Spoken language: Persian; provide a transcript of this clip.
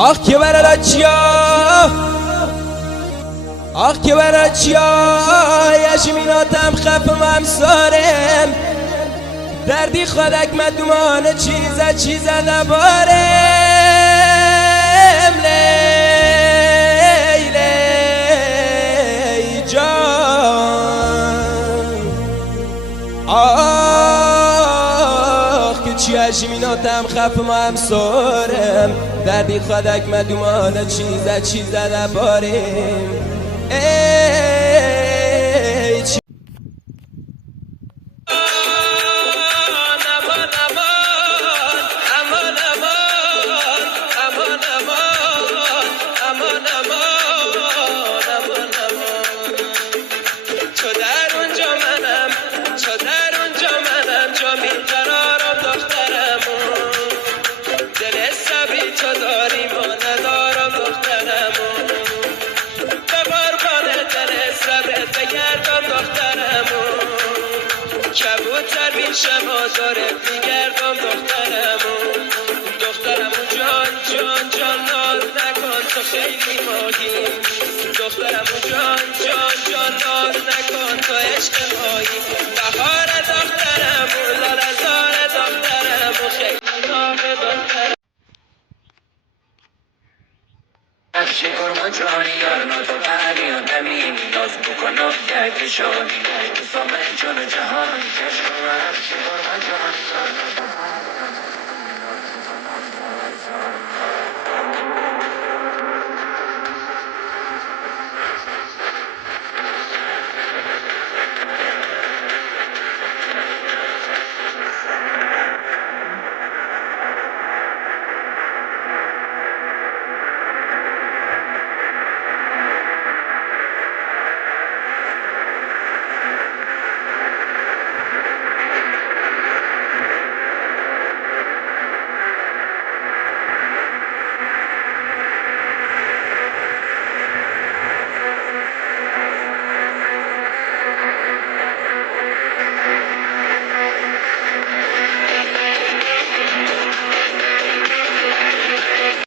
آخ که برای چیا آخ که برای چیا یشمیناتم خفم همسارم دردی خودک مدومان چیزه نبارم لیلی جان آخ که چی یشمیناتم خفم همسارم دردی خودک مدومان چیزه نبارم کبوتر بین شما داره میگردم دخترمو جان ناز نکن تو خیلی ماهی دخترمو جان ناز نکن تو عشق ماهی بهار دخترمو لالزار دخترمو خیلی ناز دخترمو افشی کرمان جانی یارنا تو بریان نمینی ناز بکنم یک شانی سامن جان جهانی کشم افشی کرمان جانی